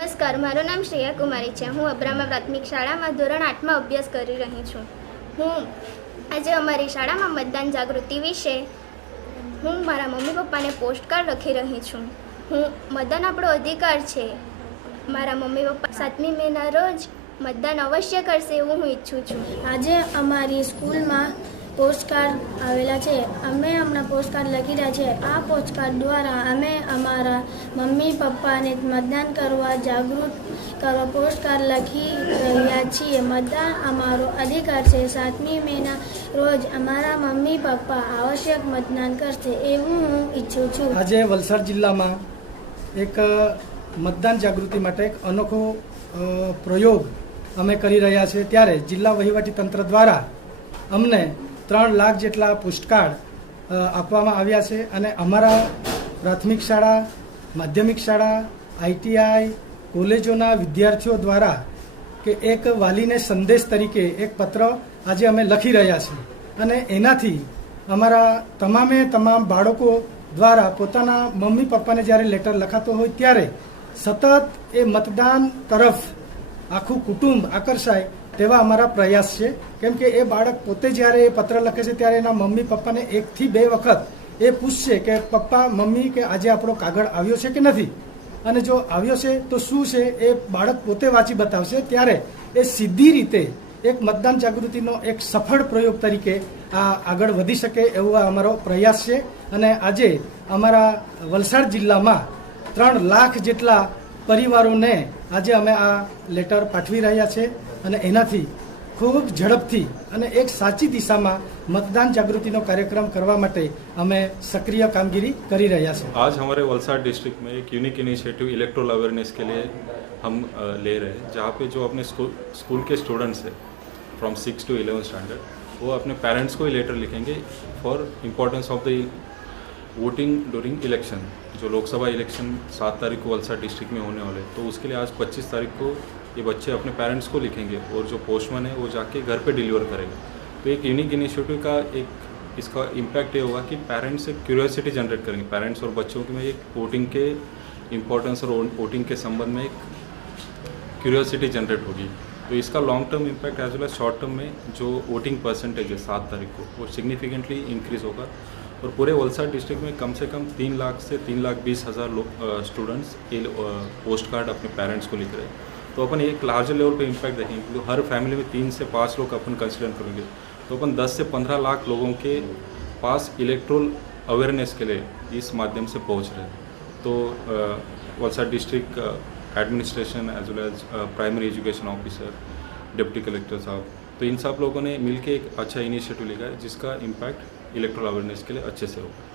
નમસ્કાર મારું નામ શ્રેયા કુમારી છે હું અબ્રામા પ્રાથમિક શાળામાં ધોરણ આઠમાં અભ્યાસ કરી રહી છું હું આજે અમારી શાળામાં મતદાન જાગૃતિ વિશે હું મારા મમ્મી પપ્પાને પોસ્ટકાર્ડ લખી રહી છું હું મતદાન આપણો અધિકાર છે મારા મમ્મી પપ્પા સાતમી મેના રોજ મતદાન અવશ્ય કરશે એવું હું ઈચ્છું છું આજે અમારી સ્કૂલમાં પોસ્ટકાર્ડ આવેલા છે અમે હમણાં પોસ્ટકાર્ડ લખી રહ્યા છે આ પોસ્ટકાર્ડ દ્વારા અમે અમારા મમ્મી પપ્પાને મતદાન કરવા જાગૃત કરવા પોસ્ટકાર્ડ લખી રહ્યા છીએ મતદાન અમારો અધિકાર છે સાતમી મેના રોજ અમારા મમ્મી પપ્પા આવશ્યક મતદાન કરશે એવું હું ઈચ્છું છું આજે વલસાડ જિલ્લામાં એક મતદાન જાગૃતિ માટે એક અનોખો પ્રયોગ અમે કરી રહ્યા છીએ ત્યારે જિલ્લા વહીવટી તંત્ર દ્વારા અમને ત્રણ લાખ જેટલા પોસ્ટકાર્ડ આપવામાં આવ્યા છે અને અમારા પ્રાથમિક શાળા માધ્યમિક શાળા આઈટીઆઈ કોલેજોના વિદ્યાર્થીઓ દ્વારા કે એક વાલીને સંદેશ તરીકે એક પત્ર આજે અમે લખી રહ્યા છીએ અને એનાથી અમારા તમામે તમામ બાળકો દ્વારા પોતાના મમ્મી પપ્પાને જ્યારે લેટર લખાતો હોય ત્યારે સતત એ મતદાન તરફ આખું કુટુંબ આકર્ષાય તેવા અમારા પ્રયાસ છે કેમ કે એ બાળક પોતે જ્યારે એ પત્ર લખે છે ત્યારે એના મમ્મી પપ્પાને એકથી બે વખત એ પૂછશે કે પપ્પા મમ્મી કે આજે આપણો કાગળ આવ્યો છે કે નથી અને જો આવ્યો છે તો શું છે એ બાળક પોતે વાંચી બતાવશે ત્યારે એ સીધી રીતે એક મતદાન જાગૃતિનો એક સફળ પ્રયોગ તરીકે આ આગળ વધી શકે એવો અમારો પ્રયાસ છે અને આજે અમારા વલસાડ જિલ્લામાં ત્રણ લાખ જેટલા પરિવારોને આજે અમે આ લેટર પાઠવી રહ્યા છે અને એનાથી ખૂબ ઝડપથી અને એક સાચી દિશામાં મતદાન જાગૃતિનો કાર્યક્રમ કરવા માટે અમે સક્રિય કામગીરી કરી રહ્યા છે આજ અમારે વલસાડ ડિસ્ટ્રિક્ટમાં એક યુનિક ઇનિશિયેટિવ ઇલેક્ટોરલ અવેરનેસ કે લીએ હમ લે રહે જહાં પે જો આપણે સ્કૂલ સ્કૂલ કે સ્ટુડન્ટ્સ હૈ from six to eleven standard વો આપણે પેરેન્ટ્સ કો letter લિખેંગે four importance of the voting during election जो लोकसभा इलेक्शन सात तारीख को वलसा डिस्ट्रिक्ट में होने वाले तो उसके लिए आज पच्चीस तारीख को ये बच्चे अपने पेरेंट्स को लिखेंगे और जो पोस्टमैन है वो जाके घर पर डिलीवर करेंगे तो एक यूनिक इनिशिएटिव का एक इसका इम्पैक्ट ये होगा कि पेरेंट्स एक क्यूरियोसिटी जनरेट करेंगे पेरेंट्स और बच्चों के में एक वोटिंग के इम्पोर्टेंस और वोटिंग के संबंध में एक क्यूरियोसिटी जनरेट होगी तो इसका long term impact as well as short term में जो वोटिंग परसेंटेज है सात तारीख को वो सिग्निफिकेंटली इंक्रीज़ होगा और पूरे वलसा डिस्ट्रिक्ट में कम से कम तीन लाख से तीन लाख बीस हज़ार स्टूडेंट्स के पोस्ट कार्ड अपने पेरेंट्स को लिख रहे हैं तो अपन एक लार्जर लेवल पे इम्पैक्ट देखेंगे क्योंकि तो हर फैमिली में तीन से पाँच लोग अपन कंसिडर करेंगे तो अपन दस से पंद्रह लाख लोगों के पास इलेक्ट्रोल अवेयरनेस के लिए इस माध्यम से पहुँच रहे हैं तो वलसा district administration as well as primary education officer deputy collector साहब तो इन सब लोगों ने मिलकर एक अच्छा इनिशिएटिव लिया है जिसका इम्पैक्ट इलेक्ट्रोल अवेयरनेस के लिए अच्छे से होगा